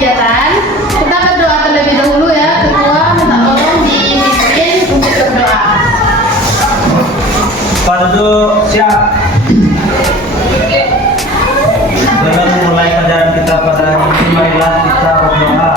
kegiatan, kita berdoa terlebih dahulu ya. Ketua minta tolong dipimpin untuk berdoa. Pada siap. Dalam memulai kajian kita pada hari ini, marilah kita berdoa.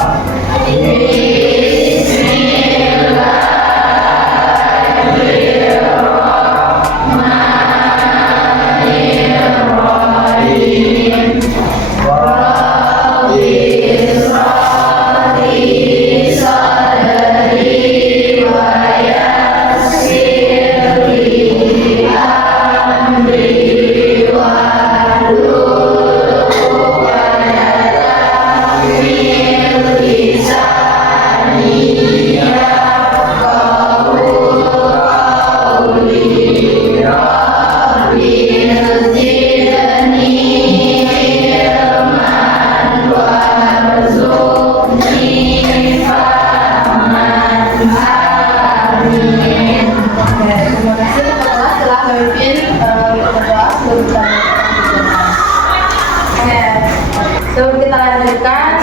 Sebelum kita lanjutkan,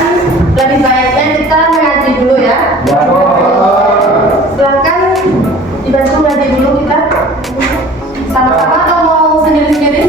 lebih baiknya kita mengaji dulu ya. Silakan dibantu mengaji dulu kita. Sama-sama atau mau sendiri-sendiri?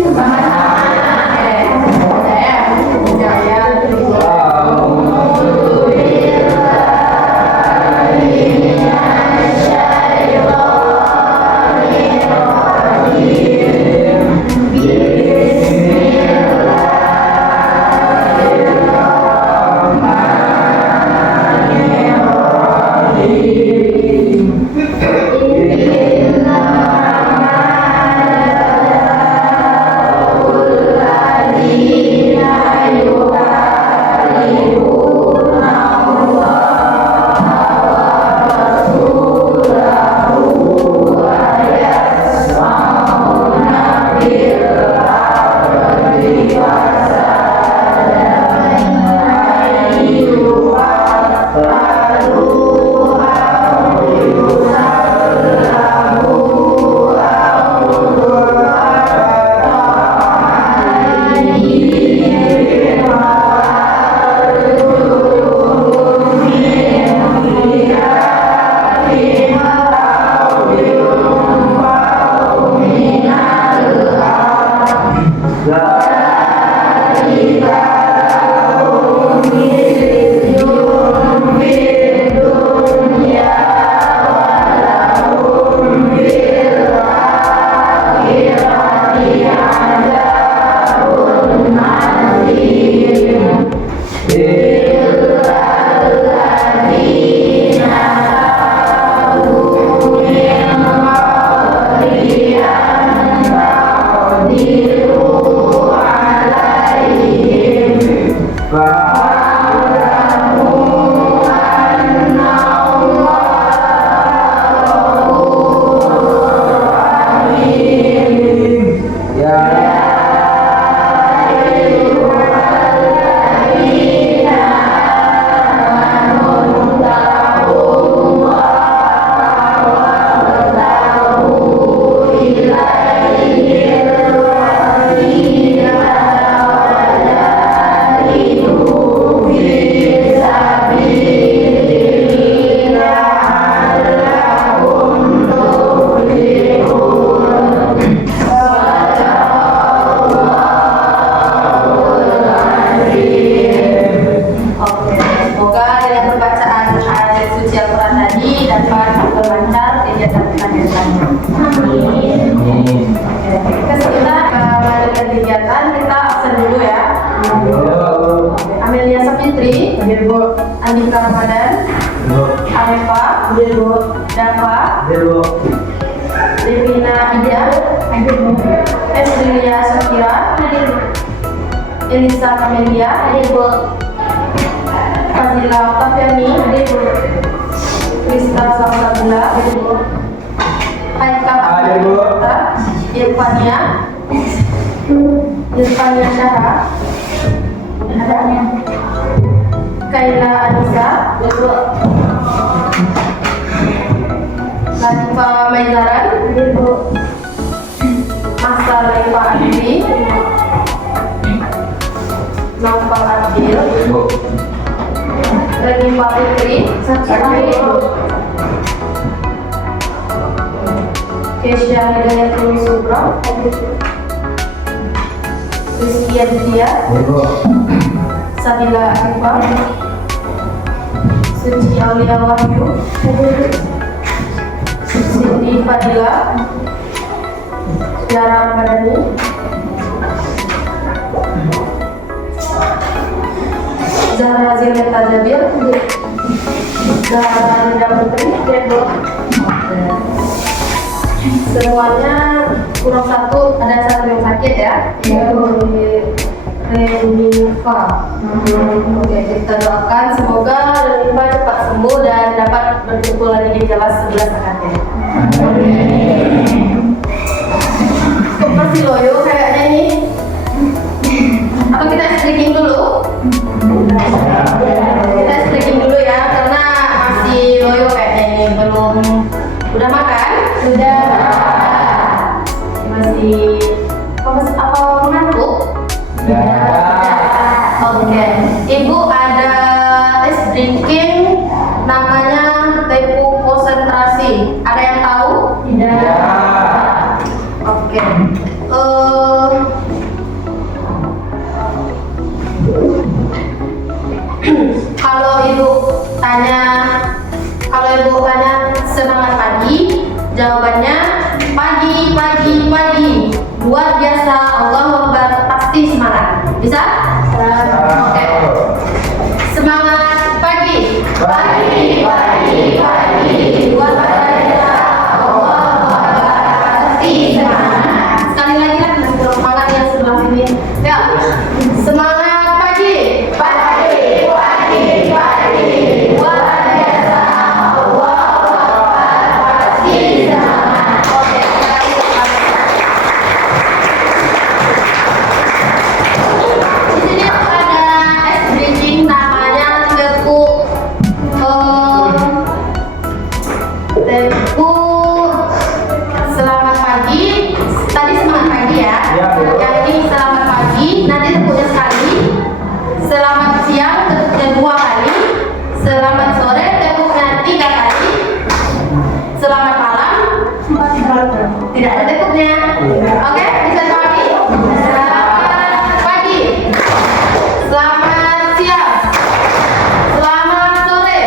Amelia Sapitri, Andika Ramadan, Arefa, Dava, Devina Ida, Esrilia Shakira, Elisa Kamelia, Fazila Octaviani, Krista Salsabila, Haikal Abdullah, Irfania Syahra, Kaila Anissa, Latifa Maizaran, Masa Laifa Adwi, Naufal Adil, Renifah Putri, Kesha Hidayatul Subra, Rizky Aditya, Sabila Arifah, Suci Aulia Wahyu, Siti Fadila, Tiara Madani, Zahra Zileta Jabir, Zahra Linda Putri, semuanya kurang satu, ada satu yang sakit ya, Renifah. Oke, kita doakan semoga Renifah cepat sembuh dan dapat berkumpul lagi di kelas 11 angkatan. Kok masih loyo kayaknya ini? Atau kita stretching dulu? Kita stretching dulu ya, karena masih loyo kayaknya ini, belum. Udah makan? Sudah. Masih apa mengantuk? Oke. Ibu ada es drinking namanya tepu konsentrasi. Ada yang tahu? Tidak. Oke. Kalau ibu tanya semangat pagi, jawabannya pagi. Luar biasa, Allahu Akbar, pasti semangat. Bisa? Oke. Semangat pagi. Luar biasa, Allahu Akbar, pasti semangat. Sekali lagi lah, semangat yang sebelah sini. Ya. Semangat pagi. Luar biasa, Allahu Akbar, pasti semangat. Oke, di sini ada es drinking namanya tepu selamat pagi. Tadi semangat pagi ya. Yang ini selamat pagi. Nanti tepunya sekali. Selamat siang tepuknya 2 kali. Selamat sore tepuknya 3 kali. Selamat malam tidak ada tepuknya. Oke, bisa pagi. Selamat pagi. Selamat siang. Selamat sore.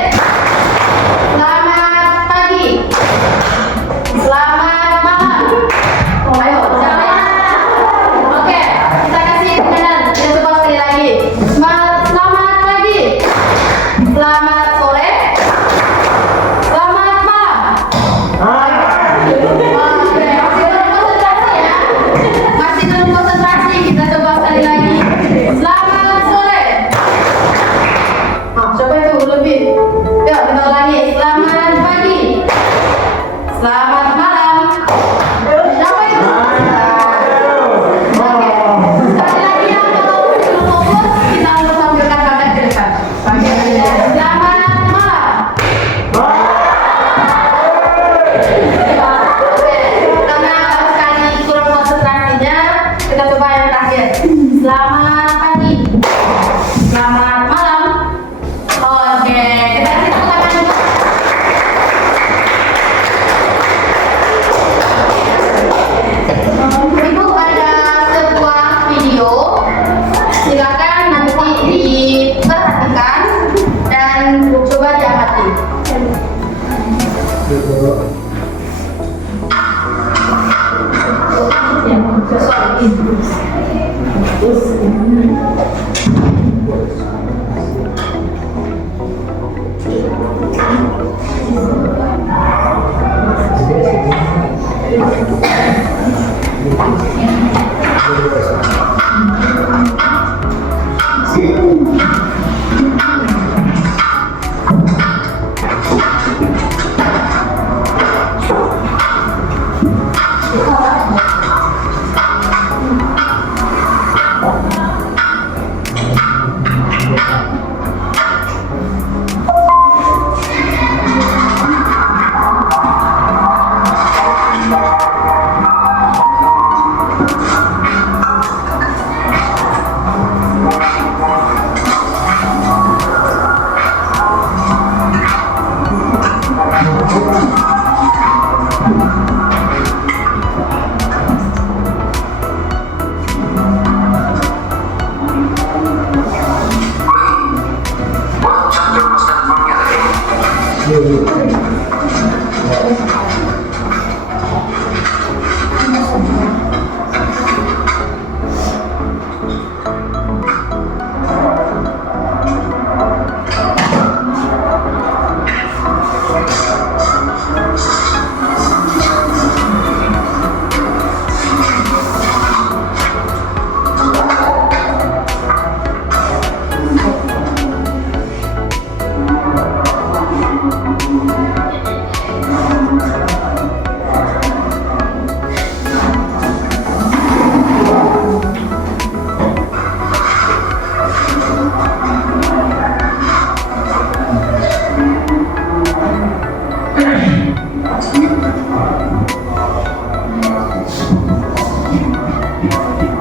Selamat pagi. Selamat malam. Ayo, siapa? Oke, kita kasih tangan. Kita coba sekali lagi. Selamat pagi. Selamat sore. Selamat malam. Oke, masih berkonsentrasi.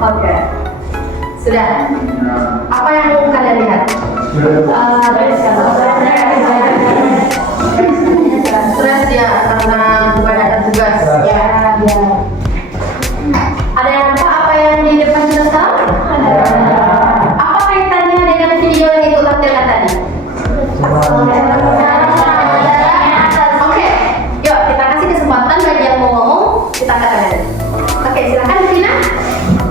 Oke, sudah. Apa yang kalian lihat? Stres ya, karena kebanyakan tugas. Ya. Ada yang apa yang di depan kita sekarang? Apa kaitannya dengan video yang itu tampilkan tadi? Oke, yuk kita kasih kesempatan bagi yang mau ngomong, kita katakan. Oke, silakan Vina.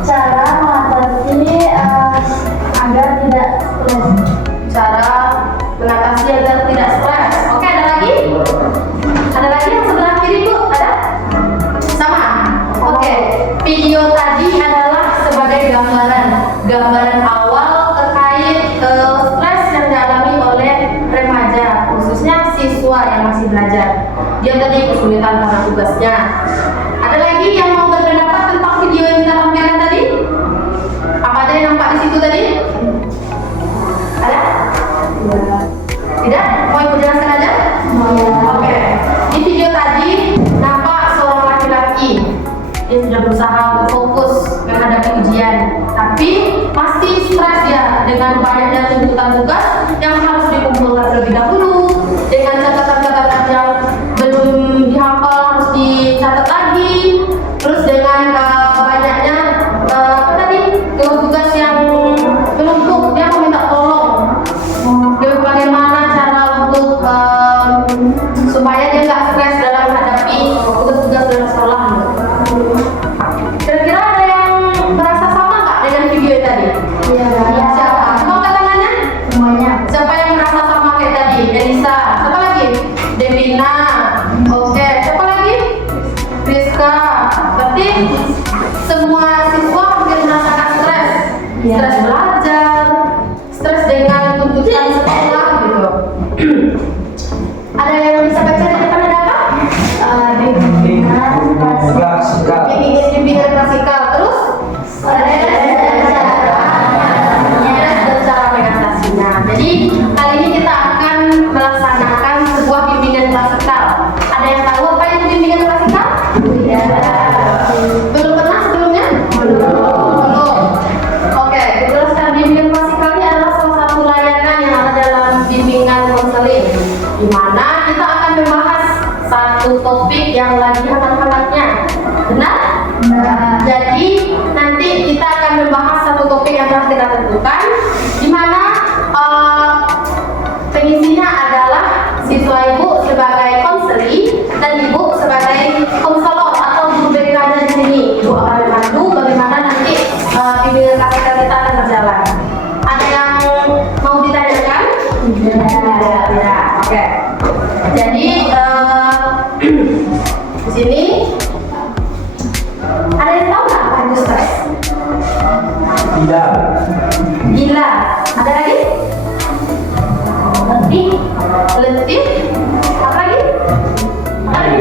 Cara mengatasi agar tidak stres. Cara mengatasi agar tidak stres. Oke, ada lagi? Ada lagi yang sebelah kiri Bu? Ada? Sama? Oke, video tadi adalah sebagai gambaran awal terkait stres yang dialami oleh remaja, khususnya siswa yang masih belajar. Dia tadi kesulitan karena tugasnya. Ada lagi yang mau berpendapat tentang video yang kita tampilkan tadi? Apa ada yang nampak di situ tadi? Ada? Tidak? Mau ibu jelaskan aja? Oke. Di video tadi nampak seorang laki-laki. Dia sudah berusaha untuk fokus menghadapi ujian, tapi masih stres ya dengan banyaknya tuntutan tugas yang harus dikumpulkan terlebih dahulu, dengan catatan-catatan yang belum dihafal harus dicatat lagi, terus dengan banyaknya tugas yang menumpuk. Dia meminta tolong bagaimana cara untuk supaya dia nggak stres dalam menghadapi tugas-tugas dalam sekolah. Kira-kira ada yang merasa sama nggak dengan video tadi? Iya. Siapa? Coba angkat tangannya. Semuanya. Siapa yang merasa sama kayak tadi? Elisa. Siapa lagi? Devina. Oke. Siapa lagi? Rizka. Berarti semua siswa hampir merasakan stres. Iya. Stres belajar, stres dengan tuntutan sekolah gitu. Ada yang bisa baca di depan ada apa? Bimbingan klasikal. Terus ada cara mengatasinya. Jadi kali ini kita akan melaksanakan sebuah bimbingan klasikal. Ada yang tahu apa itu bimbingan klasikal? Belum pernah sebelumnya? Belum. Oke, jelaskan bimbingan klasikal ini adalah salah satu layanan yang ada dalam bimbingan konseling, di mana kita akan membahas satu topik yang lagi hangat-hangatnya. Benar? Jadi nanti kita akan membahas satu topik yang telah kita tentukan, di mana pengisinya adalah siswa ibu sebagai konseli dan ibu sebagai konselor atau guru BK di sini. Ibu akan membantu bagaimana nanti bimbingan klasikal kita akan berjalan. Ada yang mau ditanyakan? Tidak. Oke. Jadi di sini ada yang tahu nggak apa itu stres? Tidak. Gila. Ada lagi? Letih. Apa lagi? Ada lagi?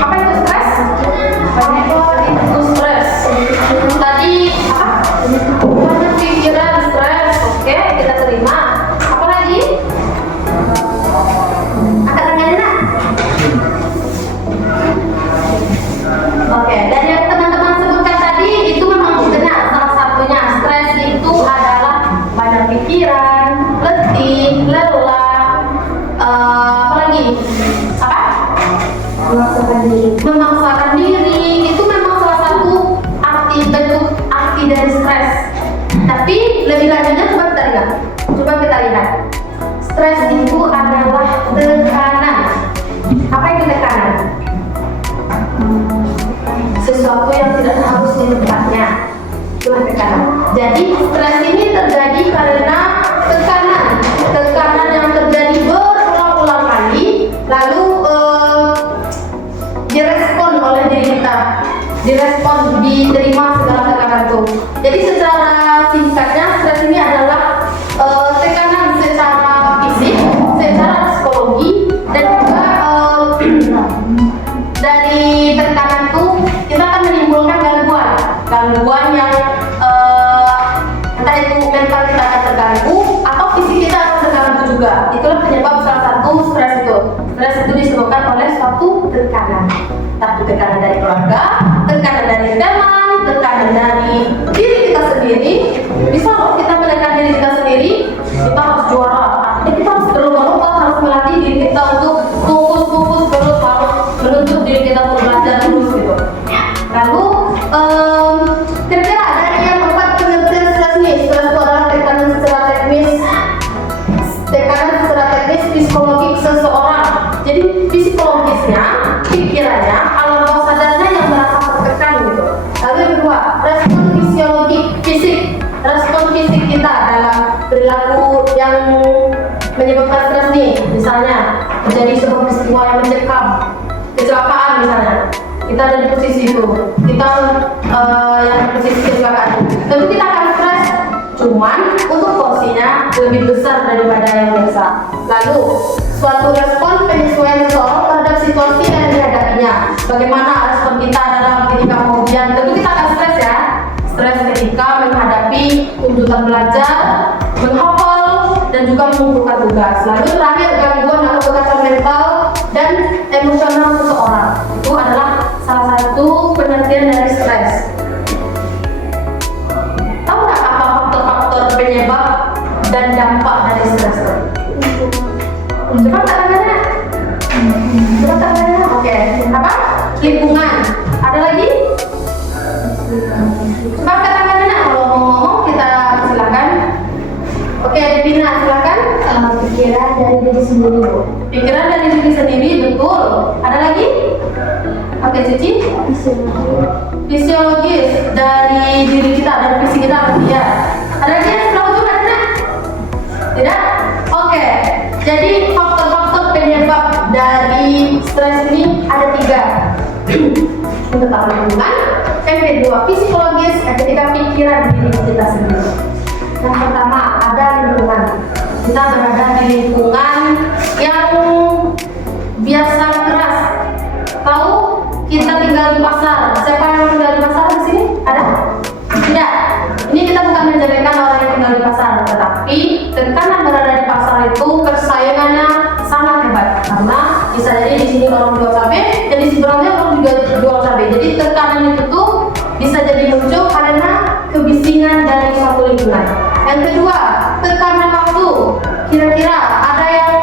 Apa itu stres? Itu stres. Tadi apa? Banyak pikiran, stres. Oke, kita terima. Apa lagi? Angkat tangannya nak. Oke, dari yang teman-teman sebutkan tadi itu memang benar. Salah satunya stres itu adalah banyak pikiran, letih, lelah, apa lagi? Apa? Memaksakan diri. Itu memang salah satu bentuk arti dari stres. Tapi lebih lanjutnya coba kita lihat. Stres itu adalah tekanan lebih tepatnya. Itulah tekanan. Jadi stres ini terjadi karena tekanan yang terjadi berulang-ulang kali, lalu direspon oleh diri kita, diterima segala tekanan itu. Jadi secara singkatnya stres ini adalah tekanan secara fisik, secara psikologi, dan juga dari tekanan itu kita akan menimbulkan gangguan yang entah itu mental kita akan terganggu atau fisik kita akan terganggu juga. Itulah penyebab salah satu stres itu. Stres itu disebabkan oleh suatu tekanan. Tapi tekanan dari keluarga, tekanan dari teman, tekanan dari diri kita sendiri. Bisa loh kita menekan diri kita sendiri, kita harus juara. Kita harus berubah-ubah, harus melatih diri kita untuk fokus terus, harus menuntut diri kita untuk belajar terus gitu. Lalu kira-kira dari yang empat pengertian stres nih, stres itu adalah tekanan secara teknis psikologis seseorang. Jadi psikologisnya, pikirannya, alam bawah sadarnya yang merasa tertekan gitu. Lalu yang kedua, respon fisik kita dalam perilaku yang menyebabkan stres nih. Misalnya terjadi sebuah peristiwa yang mencekam, kecelakaan misalnya. Kita ada di posisi itu, kita yang di posisi kecelakaan. Tentu kita akan stres, cuman untuk porsinya lebih besar daripada yang biasa. Lalu suatu respon penyesuaian seseorang terhadap situasi yang dihadapinya. Bagaimana respon kita dalam ketika mau ujian? Tentu kita akan stres ya. Stres ketika menghadapi tuntutan belajar, menghafal, dan juga mengumpulkan tugas. Lalu terakhir gangguan atau kekacauan mental dan emosional seseorang. Itu adalah salah satu pengertian dari stres. Tahu nggak apa faktor-faktor penyebab dan dampak dari stres? Coba tangannya. Oke. Apa? Lingkungan. Ada lagi? Coba angkat tangannya. Kalau mau ngomong kita silakan. Oke, Devina silakan. Pikiran dari diri sendiri, Bu. Pikiran dari diri sendiri, betul. Ada lagi? Oke, Cici. Fisiologis dari diri kita, dari fisik kita berarti ya. Ada lagi yang sebelah ujung ada? Tidak? Oke. Jadi faktor-faktor penyebab dari stres ini ada 3. Untuk lingkungan, yang kedua psikologis, yang ketiga pikiran diri kita sendiri. Yang pertama ada lingkungan. Kita berada di lingkungan yang biasa keras. Tahu kita tinggal di pasar. Siapa yang tinggal di pasar di sini? Ada? Tidak. Ini kita bukan menjelekkan orang yang tinggal di pasar, tetapi tekanan berada di pasar itu persaingannya sangat hebat. Karena bisa jadi di sini orang jual cabai, dan di seberangnya orang juga jual cabai. Jadi tekanan itu tuh bisa jadi muncul karena kebisingan dari suatu lingkungan. Yang kedua, tekanan waktu. Kira-kira ada yang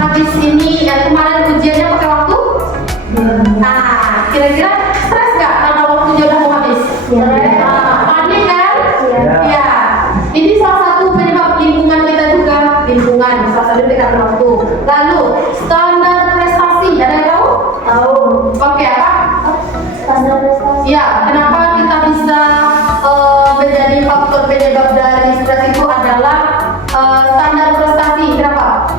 habis ini yang kemarin ujiannya pakai waktu? Nah, kira-kira stres nggak karena waktunya udah mau habis? Panik kan? Iya. Ini salah satu penyebab lingkungan kita juga. Lingkungan, salah satu tekanan waktu. Lalu standar prestasi, ada yang tahu? Tahu. Oke, apa? Standar prestasi. Ya, kenapa kita bisa menjadi faktor penyebab dari stres itu adalah standar prestasi. Kenapa?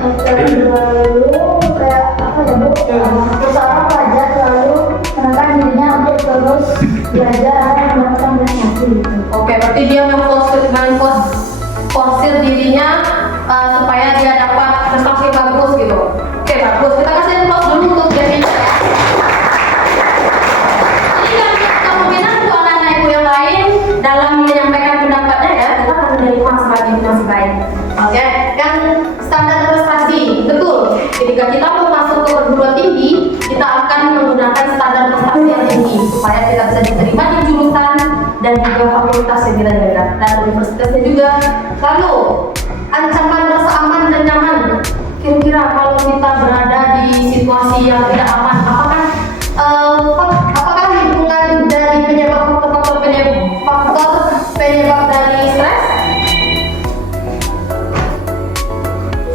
Lalu kayak apa ya, Bu? Seseorang pelajar selalu menekan dirinya untuk terus belajar atau mendapatkan prestasi. Oke, berarti dia memforsir dirinya supaya dia dapat prestasi bagus gitu. Oke, bagus. Kita kasih applause dulu untuk Devina ya. Ini kan kemungkinan untuk anak-anak ibu yang lain dalam menyampaikan pendapatnya ya, kita akan menerima sebagai masih baik. Oke, yang standar prestasi, betul. Ketika kita mau masuk ke perguruan tinggi, kita akan menggunakan standar prestasi yang tinggi supaya kita bisa diterima di jurusan dan juga fakultas yang kita inginkan dan universitasnya juga. Lalu ancaman rasa aman dan nyaman. Kira-kira kalau kita berada di situasi yang tidak aman, apakah lingkungan dari faktor penyebab dari stres?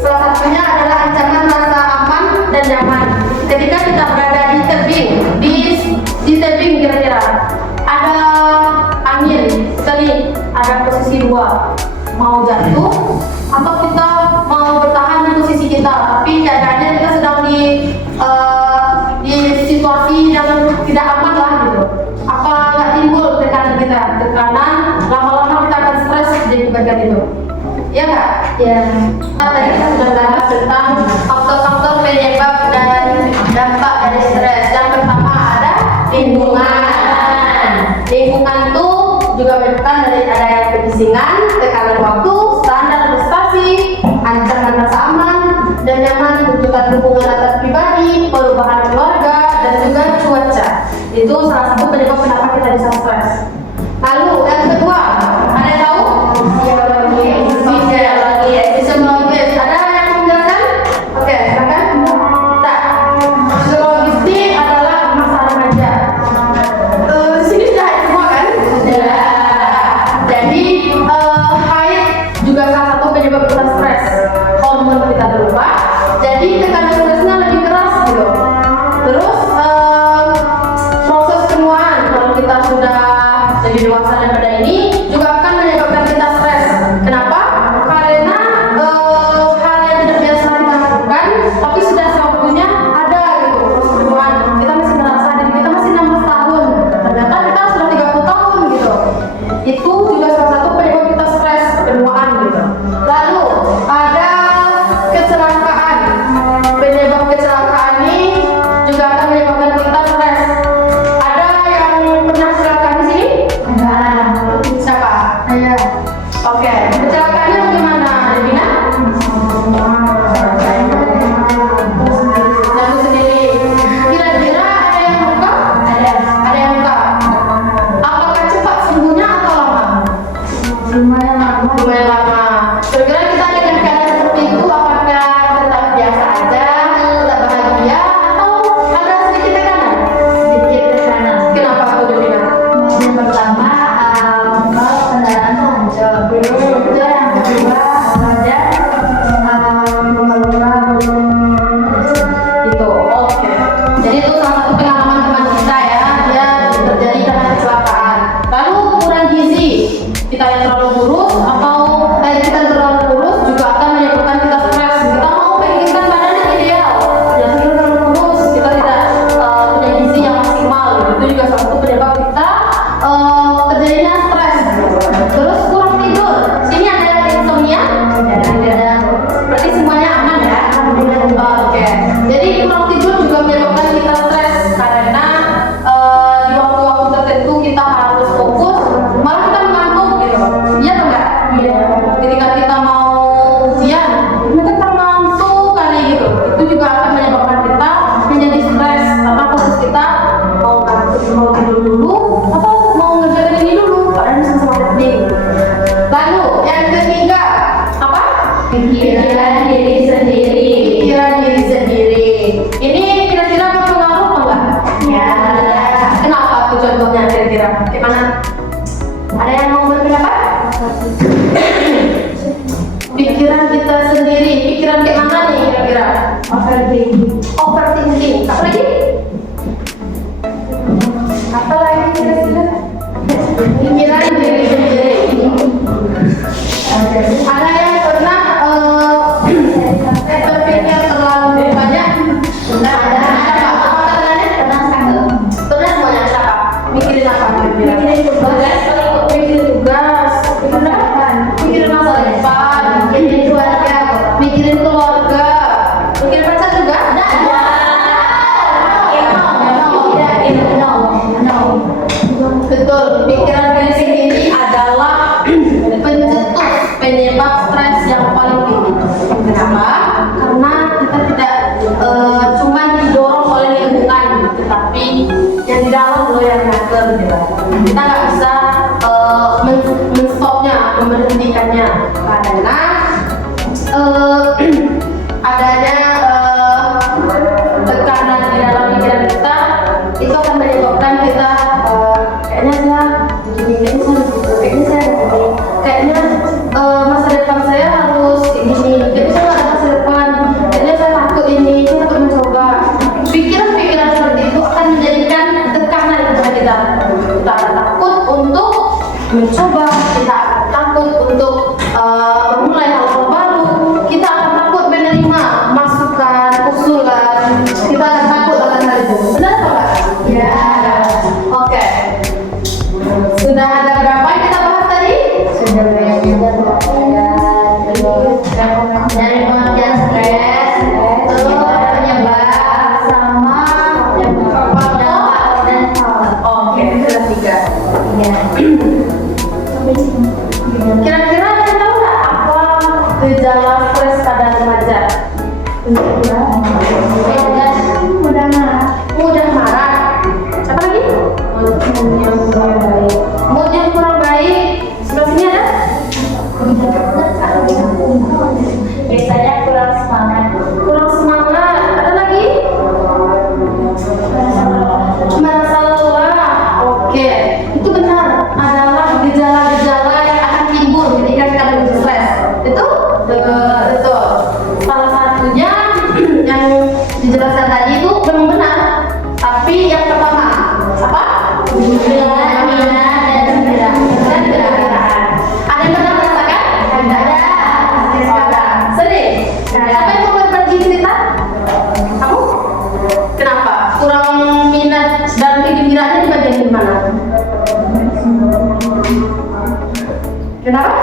Salah satunya adalah ancaman rasa aman dan nyaman. Ketika kita berada di tebing, kira-kira ada posisi dua, mau jatuh atau kita mau bertahan di posisi kita, tapi keadaannya kita sedang di situasi yang tidak aman lah gitu. Apa nggak timbul tekanan kita, tekanan lama-lama kita akan stres di bagian itu, ya nggak? Ya. Tadi kita sudah bahas tentang faktor-faktor penyebab dan dampak dari stres. Yang pertama ada lingkungan. Lingkungan itu juga menyebabkan dari adanya kebisingan, tekanan waktu, standar prestasi, ancaman rasa aman dan nyaman, tuntutan hubungan antar pribadi, perubahan keluarga dan juga cuaca. Itu salah satu penyebab kenapa kita bisa stres. Lalu yang kedua, ada yang tahu? Fisiologis. Ada yang menjelaskan? Oke, silakan. Tak. Fisiologis ini adalah masa remaja. Di sini sudah haid semua kan? Sudah. Jadi haid juga salah satu penyebab kita stres. Hormon kita berubah. Jadi tekanan stresnya lebih keras gitu. Terus proses penuaan kalau kita sudah lebih dewasa daripada ini juga akan menyebabkan kita stres. Kenapa? Karena hal yang tidak biasa kita lakukan, tapi sudah waktunya ada gitu proses penuaan. Kita masih merasa diri kita masih 16 tahun, ternyata kita sudah 30 tahun gitu. Itu juga salah satu penyebab kita stres, penuaan gitu. Lalu ada kecelakaan. Penyebab kecelakaan ini juga akan menyebabkan kita stres. Ada yang pernah kecelakaan di sini? Siapa? Saya. Oke, kecelakaannya bagaimana, Devina? Jatuh sendiri. Kira-kira ada yang luka? Ada yang luka. Apakah cepat sembuhnya atau lama? Lumayan lama. Lumayan lama. Kira-kira kita dengan keadaan seperti itu apakah tetap biasa aja, tetap bahagia, atau ada sedikit tekanan? Sedikit tekanan. Kenapa tuh, Devina? Yang pertama, kalau kendaraan tuh hancur. Itu yang kedua, ada luka-luka Itu, oke. Jadi itu salah satu pengalaman teman kita ya, dia terjadi karena kecelakaan. Lalu kurang gizi, kita yang terlalu kurus atau kita yang terlalu kurus juga akan menyebabkan kita stres. Kita mau menginginkan badan yang ideal, ya kita terlalu kurus, kita tidak punya gizi yang maksimal. Itu juga salah satu penyebab kita terjadinya stres. Terus kurang tidur, sini ada yang insomnia? Tidak. Berarti semuanya aman ya? Oke. Jadi kurang tidur juga menyebabkan kita stres karena di waktu-waktu tertentu kita harus fokus, malah kita mengantuk gitu. Iya atau enggak? Iya. Ketika kita mau ujian, kita termantuk kali gitu. Itu juga akan menyebabkan kita menjadi stres karena fokus kita mau ngantuk, mau tidur dulu atau mau ngerjain ini dulu. Padahal ini sama-sama penting. Lalu yang ketiga apa? Pikiran diri sendiri. Pikiran diri sendiri. Ini kira-kira berpengaruh apa enggak? Ya. Kenapa tuh contohnya kira-kira? Gimana? Ada yang mau berpendapat? Pikiran kita sendiri. Pikiran kayak mana nih kira-kira? Overthinking. Apa lagi? Apa lagi kira-kira? Pikiran diri sendiri. Ada yang pernah berpikir terlalu banyak? Nah, ada pernah semuanya siapa? Mikirin apa kira-kira? Mikirin tugas, mikirin apa? Mikirin masa depan, mikirin keluarga, mikirin keluarga, mikirin pacar juga? Betul, pikiran diri sendiri adalah pencetus penyebab stres yang paling tinggi. Kenapa? gejala stres pada remaja? Mudah marah. Mudah marah. Apa lagi? Mood yang kurang baik. Sebelah sini ada? Biasanya kurang semangat. Kurang semangat. Ada lagi? Merasa lelah. Oke, itu benar. Adalah gejala-gejala yang akan timbul ketika kita lagi stres. Itu betul. Salah satunya yang dijelaskan tadi itu memang benar. Tapi yang pertama apa? Gejala minat dan kegembiraan. Ada yang pernah merasakan? Ada. Sering. Siapa yang mau berbagi cerita? Kamu? Kenapa? Kurang minat dan kegembiraannya di bagian di mana? Kenapa?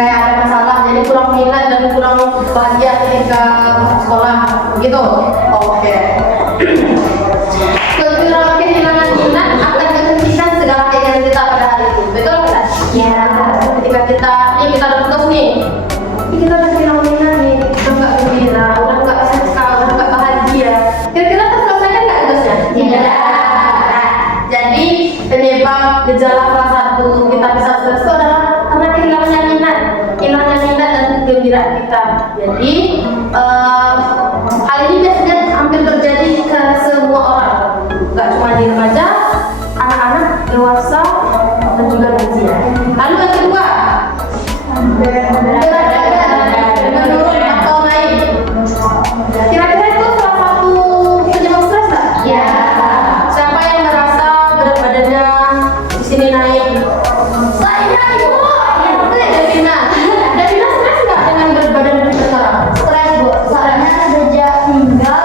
Kayak ada masalah, jadi kurang minat dan kurang bahagia ketika sekolah, gitu. Oke. Kehilangan minat akan menghentikan segala keinginan kita pada hari itu, betul nggak? Ya. Ketika kita udah putus nih, kita udah kehilangan minat nih, udah nggak gembira, udah nggak suka, udah nggak bahagia. Kira-kira terselesaikan nggak tugasnya? Tidak. Jadi penyebab gejala salah satu kita bisa stres itu adalah karena kehilangan minat dan kegembiraan kita. Jadi hal ini biasanya hampir terjadi ke semua orang, nggak cuma di remaja, anak-anak, dewasa, dan juga lansia. Lalu yang kedua, menurun atau naik. Kira-kira itu salah satu penyebab stres nggak? Ya. Siapa yang merasa berat badannya di sini naik? Saya ibu. Devina stres nggak dengan berat badan sekarang? Stres, Bu. Soalnya sejak tinggal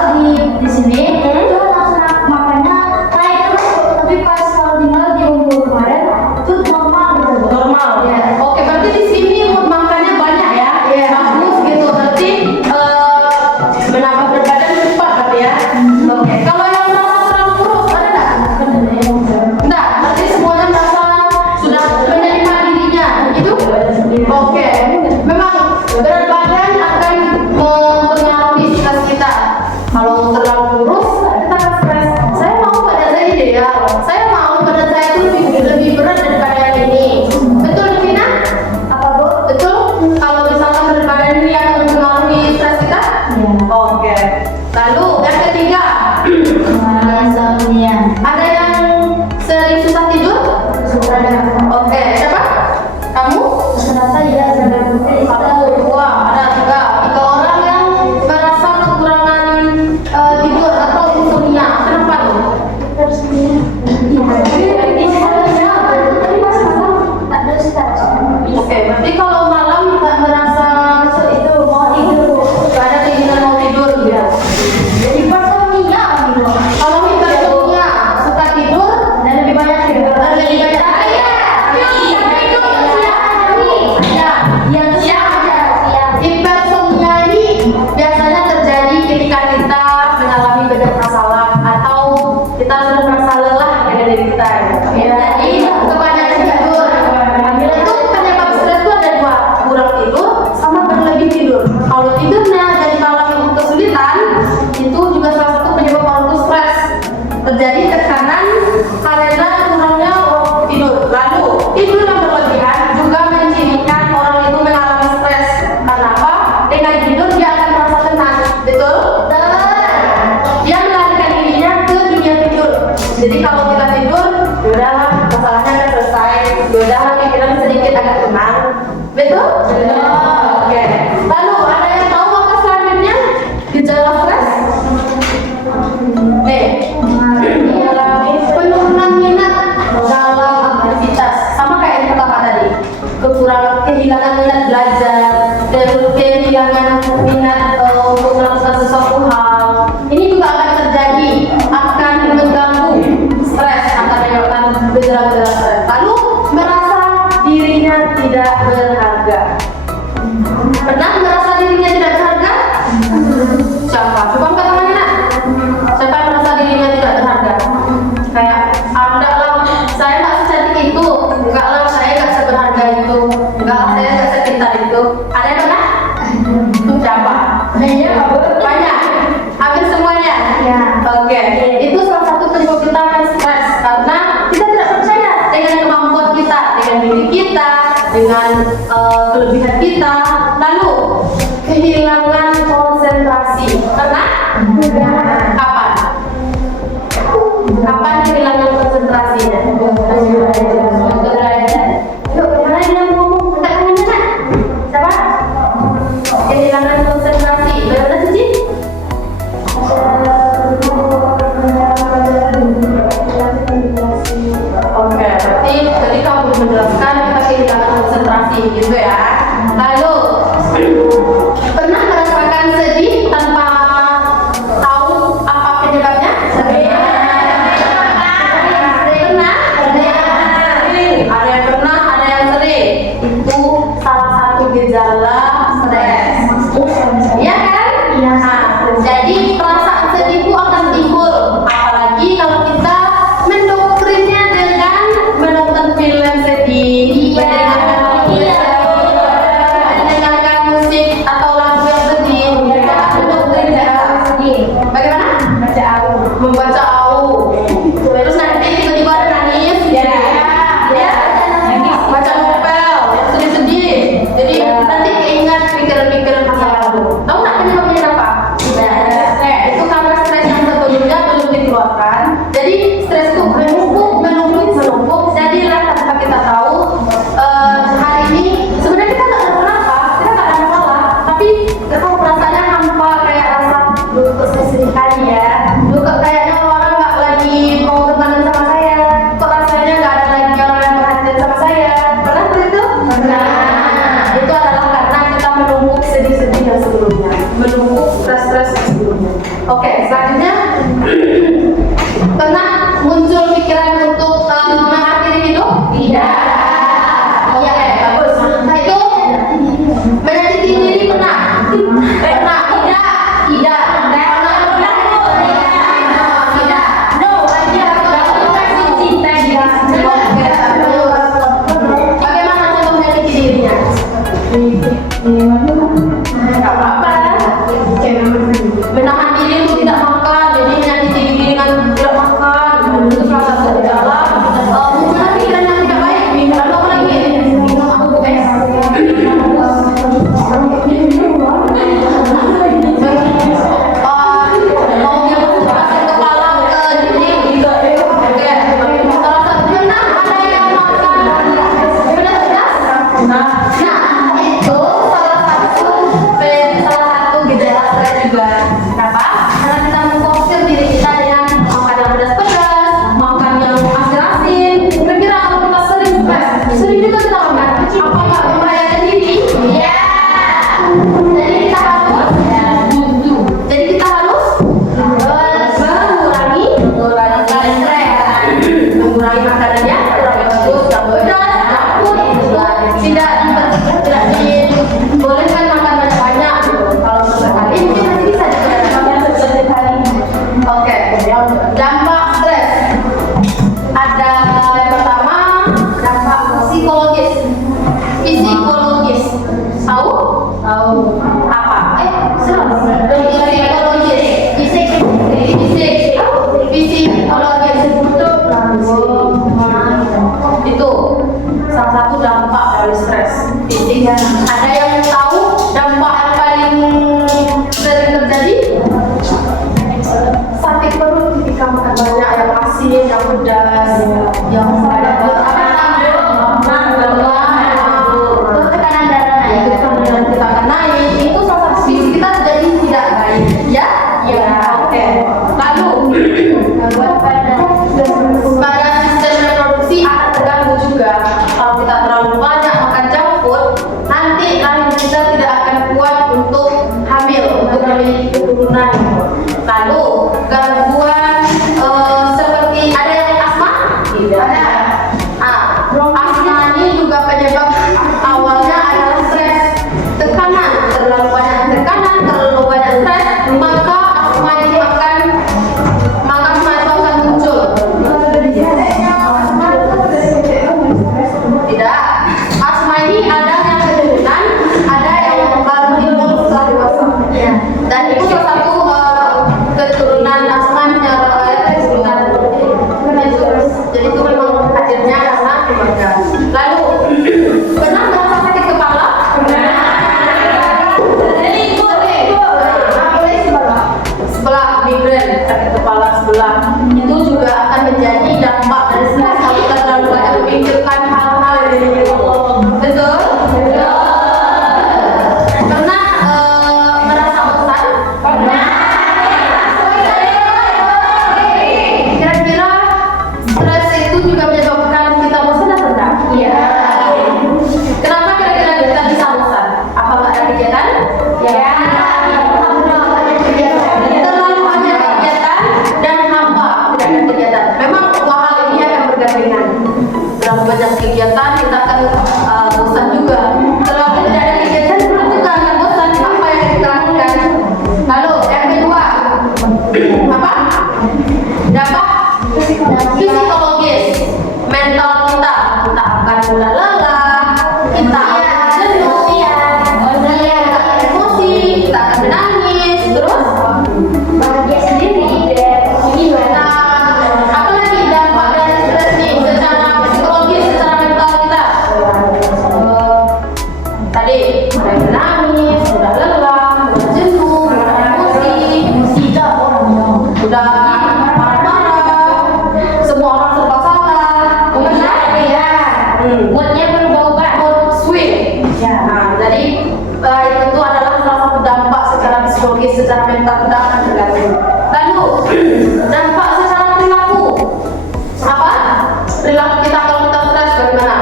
di sini itu langsung makannya naik terus, Bu. Tapi pas kalau tinggal di umur kemarin itu normal gitu, Bu. Normal. Ya. Oke, berarti di sini mood makannya banyak ya? Iya. Bagus gitu. Berarti menambah berat badan cepat berarti ya? Oke. Kalau yang merasa terlalu kurus ada nggak? Enggak. Berarti semuanya merasa sudah menerima dirinya, gitu? Oke. Memang berat badan akan mempengaruhi stres kita. Kalau terlalu kurus, kita akan stres. Saya mau badan saya ideal. Saya mau badan saya itu lebih berat daripada yang ini. Betul, Devina? Apa, Bu? Betul? Kalau misalkan berat badan ini akan mempengaruhi stres kita? Iya. Oke. Lalu yang ketiga, Insomnia. ada yang sering susah tidur? Ada. Oke, siapa? Kamu? Ternyata ya ada. Satu, dua, ada tiga orang yang merasa kekurangan tidur atau insomnia. Kenapa tuh? Oke, berarti kalau malam nggak merasa itu mau tidur, nggak ada keinginan mau tidur gitu. Kalau hipersomnia suka tidur dan lebih banyak tidur. Hipersomnia ini biasanya terjadi ketika kita mengalami banyak masalah atau kita sudah merasa lelah dengan diri kita. Jadi kebanyakan tidur. Itu penyebab stres itu ada dua, kurang tidur sama berlebih tidur. Kalau tidurnya dari malam itu kesulitan, itu juga salah satu penyebab waktu stres. Terjadi tekanan karena kurangnya waktu tidur. Lalu tidur yang berlebihan juga mencirikan orang itu mengalami stres. Karena apa? Dengan tidur dia akan merasa tenang. Betul? Dia melarikan dirinya ke dunia tidur. Jadi kalau kita tidur, yaudahlah masalahnya akan selesai. Yaudahlah pikiran sedikit agak tenang. Betul? Oke. Lalu ada yang tahu apa selanjutnya? Gejala stres? Nih, penurunan minat dalam aktivitas, sama kayak yang pertama tadi. Kehilangan minat belajar, kehilangan minat untuk melakukan sesuatu hal. Ini juga akan terjadi, akan mengganggu stres, akan menyebabkan gejala-gejala stres. Lalu merasa dirinya tidak berharga. dengan kelebihan kita. Lalu kehilangan konsentrasi. Pernah? Kapan? Kapan kehilangan konsentrasinya? Yuk, mana yang ngomong? Angkat tangannya, Nak. Siapa? Kehilangan konsentrasi. Bagaimana sih, Cik? Oke, berarti ketika aku menjelaskan kita kehilangan konsentrasi gitu ya. Lalu, pernah merasakan sedih tanpa tahu apa penyebabnya? Pernah? Ada yang pernah, ada yang sering. Itu salah satu gejala stres. Iya kan? Nah, jadi perasaan sedih itu akan timbul, apalagi kalau kita mendoktrinnya dengan menonton film sedih, mendengarkan musik atau lagu yang sedih, kita akan mendoktrinnya sedih. Bagaimana? Membaca au. Terus nanti tiba-tiba ada nangis, ya, baca novel yang sedih-sedih. Jadi nanti keingat pikiran-pikiran masa lalu. Tahu nggak penyebabnya apa? Itu karena stres yang sebelumnya belum dikeluarkan. Jadi stres itu menumpuk. Jadilah tanpa kita tahu hari ini sebenarnya kita nggak ada apa, kita nggak ada masalah, tapi nggak tahu perasaannya hampa kayak rasa kok saya sedih kali ya. Kok kayaknya orang nggak lagi mau temenan sama saya. Kok rasanya nggak ada lagi orang yang perhatian sama saya. Pernah begitu? Nah, itu adalah karena kita menumpuk sedih-sedih yang sebelumnya, menumpuk stres-stres yang sebelumnya. Oke, selanjutnya pernah muncul pikiran untuk mengakhiri hidup? Tidak. Iya, bagus. Nah, itu menyakiti diri pernah? Pernah? Tidak. Bagaimana contoh menyakiti dirinya? Nggak apa-apa. Menahan diri untuk tidak makan, jadi menyakiti diri dengan tidak makan. Itu salah satu gejala. Munculnya pikiran yang tidak baik. Lalu apa lagi? Mau dia masukkan kepala ke dinding gitu. Oke. Salah satunya ada yang makan pedas-pedas. Nah, itu salah satu gejala stres juga. Kenapa? Karena kita mengforsir diri kita dengan makan yang pedas-pedas, makan yang asin-asin. Kira-kira kalau kita sering stres, sering juga kita makan. Apa nggak membahayakan diri? Iya. Jadi kita harus mengurangi makanannya, terus tidak pedas, tidak dibolehkan makan banyak-banyak. Kalau sesekali mungkin masih bisa makan sesekali. Oke, dampak stres. Ada yang pertama, dampak psikologis. Tahu? Apa? Psikologis. Itu salah satu dampak dari stres. Ada yang tahu dampak yang paling sering terjadi? Sakit perut ketika makan banyak yang asin, yang pedas, yang banyak tekanan darah kita akan naik. Itu salah satu fisik kita jadi tidak baik. Ya? Oke. Lalu pada sistem reproduksi akan terganggu juga. Kalau kita terlalu banyak makan junk food, nanti rahim kita tidak akan kuat untuk hamil, untuk memiliki keturunan. Lalu gangguan seperti ada yang asma? Tidak. Ada. Asma ini juga penyebab awalnya adalah stres, tekanan, terlalu banyak tekanan, terlalu banyak stres, maka asma itu akan muncul. Tidak. Asma ini ada yang keturunan, ada yang baru timbul setelah dewasa. Dan itu salah satu keturunan asma yang keturunan. Jadi itu memang hadirnya karena keluarga. Lalu pernah itu juga menyebabkan kita bosan atau enggak? Iya. Kenapa kira-kira kita bisa bosan? Apa nggak ada kegiatan? Ya. Terlalu banyak kegiatan dan hampa tidak ada kegiatan. Memang dua hal ini akan bergandengan. Terlalu banyak kegiatan kita akan bosan juga. Terlalu tidak ada kegiatan perut juga akan bosan. Apa yang kita lakukan? Lalu yang kedua apa? Dampak psikologis, mental kita akan mudah lelah, kita akan jenuh, emosi, kita akan menangis, terus bahagia sendiri. nah, apalagi dampak dari stres nih secara psikologis, secara mental kita. Tadi mulai menangis, mudah lelah, mudah jenuh, mudah emosi, mudah marah-marah, semua orang serba salah, moodnya berubah-ubah, mood swing. Nah, jadi itu adalah salah satu dampak secara psikologis, secara mental kita akan terganggu. Lalu dampak secara perilaku, apa? Perilaku kita kalau kita stres bagaimana?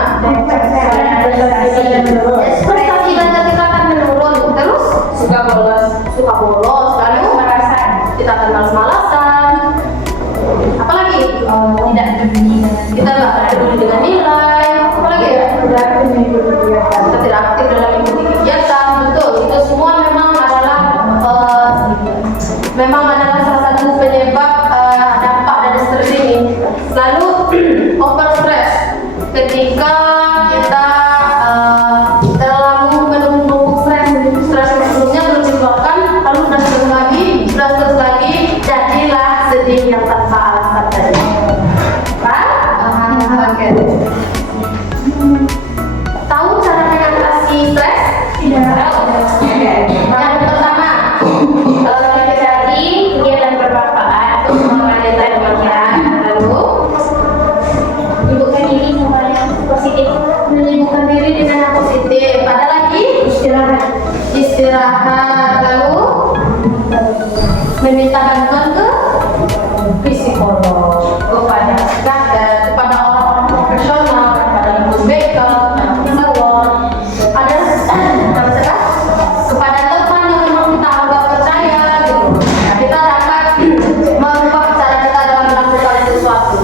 Prestasi kita akan menurun, terus suka bolos, lalu kita akan malas-malasan. Apalagi kita nggak peduli dengan nilai, apalagi ya kita tidak aktif dalam mengikuti kegiatan. Betul, itu semua memang adalah salah satu penyebab dampak dari stres ini. Lalu over stress, ketika kita terlalu menumpuk stres yang sebelumnya belum dikeluarkan, lalu sudah terus lagi, jadilah sedih yang tanpa alasan tadi. Oke. Tahu cara mengatasi stres? Tidak. Yang pertama, kita cari kegiatan bermanfaat untuk mengalihkan pikiran. Lalu Sibukkan diri sama yang positif. menyibukkan diri dengan yang positif. Ada lagi? Istirahat. Lalu meminta bantuan ke psikolog, kepada psikiater, kepada orang-orang profesional, kepada ibu bekel, salon, ada kepada teman yang memang kita anggap percaya gitu. Nah, kita dapat merubah cara kita dalam melakukan sesuatu.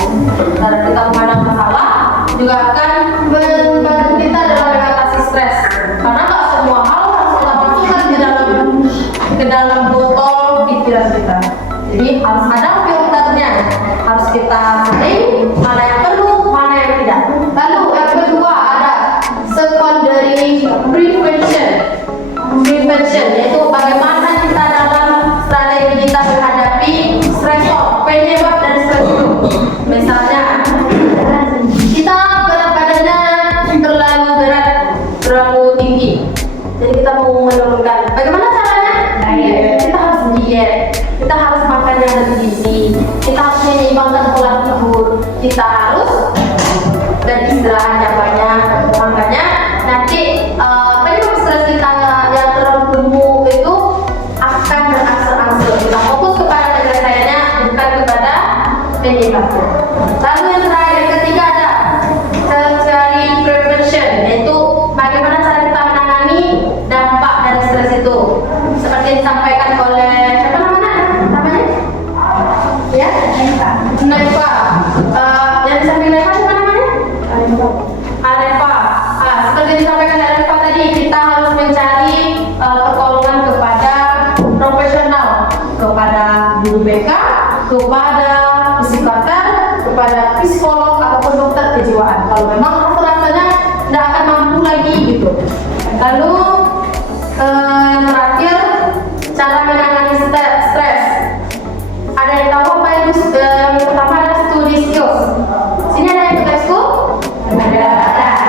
Cara kita memandang masalah juga akan membantu kita dalam mengatasi stres. Karena nggak semua hal harus kita masukkan ke dalam botol pikiran kita. Jadi harus ada filternya, harus kita cari mana yang perlu, mana yang tidak. Lalu yang kedua ada secondary prevention, yaitu bagaimana kita dalam strategi kita menghadapi stresor, penyebab dari stres itu. Misalnya kita berat badannya terlalu tinggi, jadi kita mau menurunkan. Bagaimana caranya? Kita harus diet. Kita harus makan yang bergizi, kita harus menyeimbangkan pola tidur, kita harus beristirahat yang banyak. Makanya nanti penyebab stres kita yang terlalu gemuk itu akan berangsur-angsur. Kita fokus kepada penyelesaiannya, bukan kepada penyebabnya. Lalu yang terakhir, yang ketiga ada tertiary prevention, yaitu bagaimana cara kita menangani dampak dari stres itu. Seperti yang disampaikan oleh Nepa. Yang disampaikan Nepa siapa namanya? Nepa. Seperti disampaikan Nepa tadi, kita harus mencari pertolongan kepada profesional, kepada guru BK, kepada psikiater, kepada psikolog ataupun dokter kejiwaan. Kalau memang rasanya tidak akan mampu lagi gitu. Lalu terakhir, cara menangani stres. Ada yang tahu apa itu? Yang pertama ada studi skills. Sini ada yang ikut ada.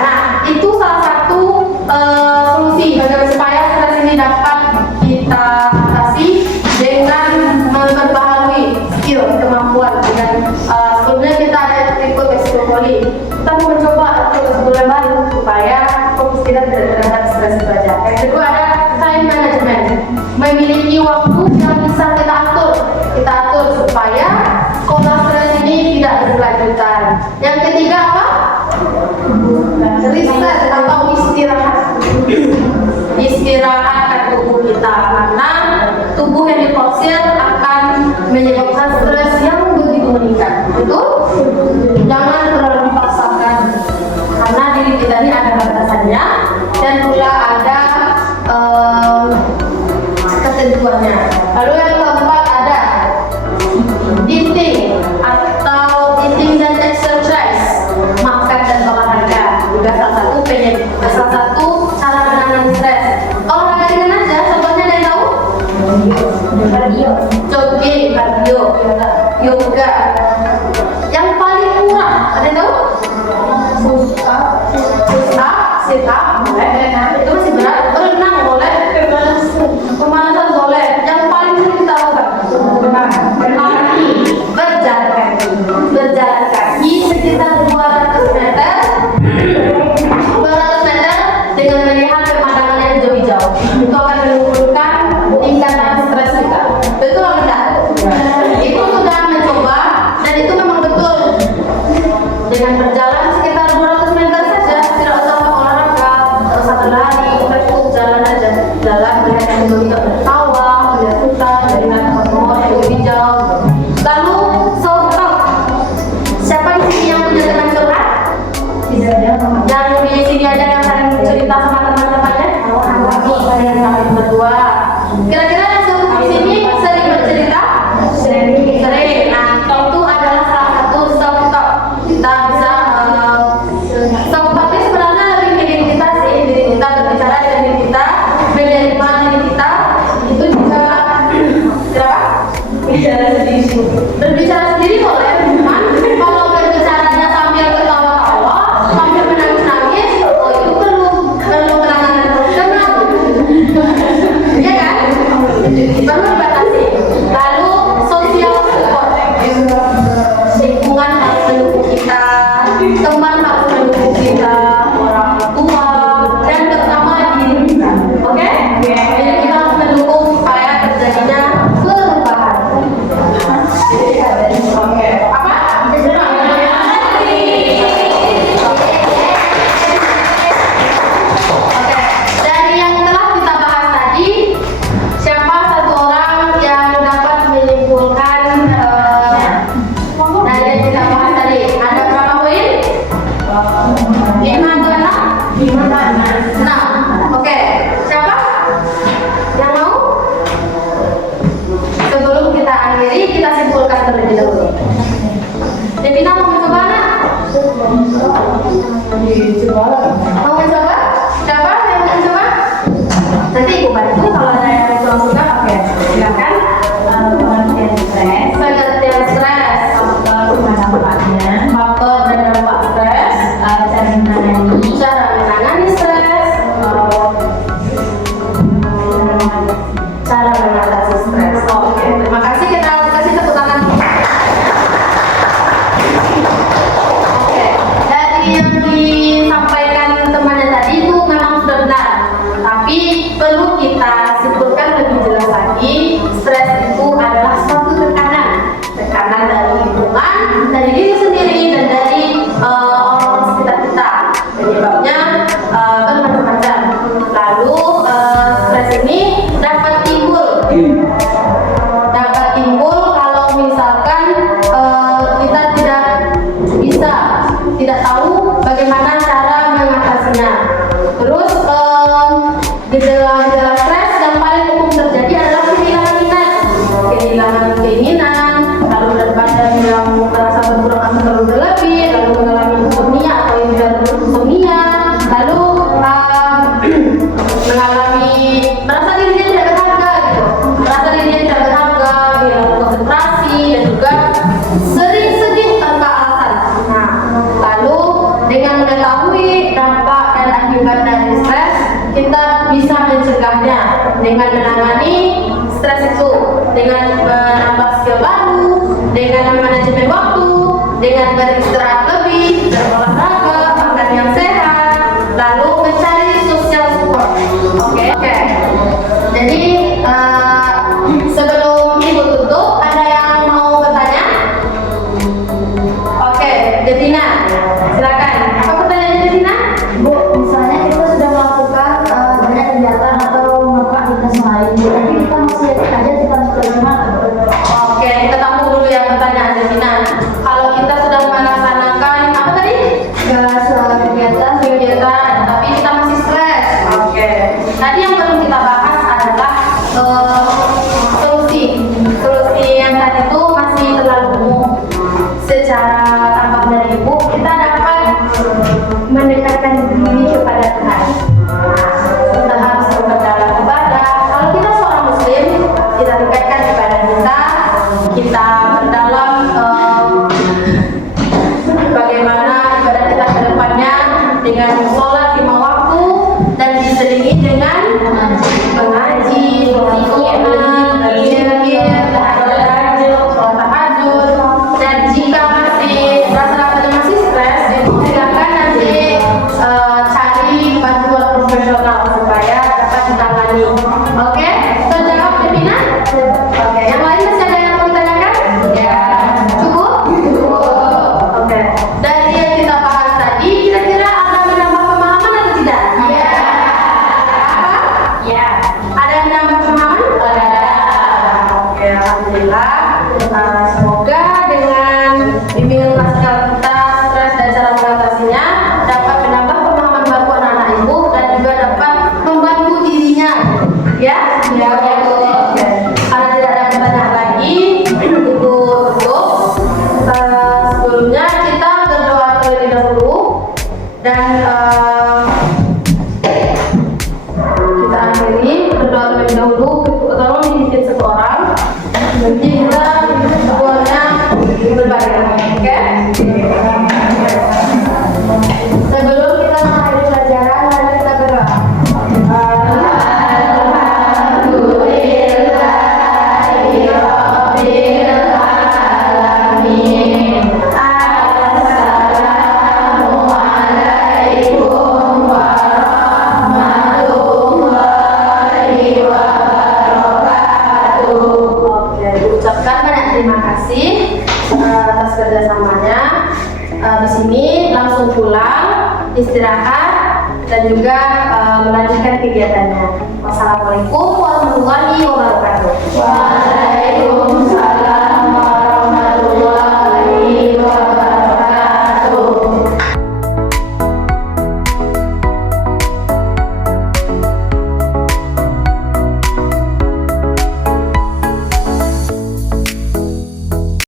Nah, itu salah satu solusi bagaimana supaya stres ini dapat kita atasi dengan memperbaharui skill, kemampuan. Dengan sebelumnya kita ada ikut psikologi, kita mau mencoba ikut sebulan baru supaya fokus kita tidak terhadap stres saja. Yang kedua ada time management, memiliki waktu yang bisa kita atur supaya pola stres ini ini tidak berkelanjutan. Yang ketiga apa? Reset atau istirahat. Istirahatkan tubuh kita karena tubuh yang diforsir akan menyebabkan stres yang begitu meningkat. Betul? Jangan terlalu dipaksakan karena diri kita ini ada batasannya dan pula ada ketentuannya. Lalu yang keempat ada eating atau eating dan exercise, makan dan olahraga juga salah satu cara menangani stres. Olahraga ringan aja, contohnya ada yang tahu? Jogging, cardio, yoga. Yang paling murah ada yang tahu? Push up, sit up, boleh. Itu masih berat. Berenang boleh. Pemanasan boleh. Yang paling sering kita lakukan berjalan kaki sekitar 200 meter dengan melihat pemandangan yang hijau-hijau. Itu akan menurunkan tingkatan stres kita. Betul atau tidak? Itu sudah mencoba dan itu memang betul. Dengan berjalan sekitar 200 meter saja, tidak usah olahraga, tidak usah berlari, cukup jalan aja. Jalan melihat yang hijau-hijau, bertawa, melihat hutan, melihat pohon yang hijau. Lalu self-talk. Siapa di sini yang punya teman curhat? Yang di sini ada yang sering cerita sama teman-temannya? Kami berdua. Kira-kira yang di sini sering bercerita? Sering. Nah, itu adalah salah satu self-talk. Kita bisa self-talk ini sebenarnya lebih ke diri kita sih. Diri kita berbicara dengan diri kita, menerima diri kita. Itu juga kenapa? Berbicara sendiri boleh, cuman kalau berbicaranya sambil ketawa-tawa, sambil menangis-nangis, oh itu perlu penanganan profesional. Iya kan? Perlu dibatasi. Lalu social support, lingkungan harus mendukung kita, teman harus mendukung kita, orang tua, dan terutama diri kita. Oke? Jadi kita harus mendukung supaya terjadinya perubahan. Apa? Oke, dari yang telah kita bahas tadi, siapa satu orang yang dapat menyimpulkan dari yang kita bahas tadi? Ada berapa poin? 5 atau 6? 6. Oke, siapa? Yang mau? Sebelum kita akhiri, kita simpulkan terlebih dahulu. Devina mau mencoba nak? Mau mencoba? Siapa yang mau mencoba? Nanti ibu bantu kalau ada yang kurang suka. Oke, silakan. Pengertian stres, Pengertian stres, faktor dan dampak stres, cara menangani stres, cara mengatasi stres. Oke, terima kasih. Kita kasih tepuk tangan. Oke, dari yang disampaikan temannya tadi itu memang sudah benar, tapi perlu kita simpulkan lebih jelas lagi. Stres itu adalah suatu tekanan dari lingkungan, dari diri sendiri, dan dari orang sekitar kita. Penyebabnya bermacam-macam. Lalu stres ini dapat timbul kalau misalkan kita tidak tahu bagaimana cara mengatasinya. Terus gejala stres yang paling umum terjadi adalah kehilangan keinginan, lalu berat badan yang merasa berkurang atau terlalu berlebih, lalu mengalami insomnia atau insomnia, lalu mengalami merasa dirinya tidak berharga gitu, merasa dirinya tidak berharga, hilang konsentrasi, dan juga sering sedih tanpa alasan. Nah, lalu dengan mengetahui dampak dan akibat dari stres, kita bisa mencegahnya dengan menangani stres itu, dengan menambah skill baru, dengan manajemen waktu, dengan beristirahat lebih, berolahraga, makan yang sehat, lalu mencari social support. Oke. Jadi sebelum ibu tutup, ada yang mau bertanya? Dan kita akhiri berdoa terlebih dahulu. Tolong dipimpin satu orang. Nanti kita semuanya berbaring. Oke? Sebelum kita mengakhiri pelajaran, mari kita berdoa. Terima kasih atas kerjasamanya. Di sini langsung pulang, istirahat, dan juga melanjutkan kegiatannya. Wassalamualaikum warahmatullahi wabarakatuh. Waalaikumsalam.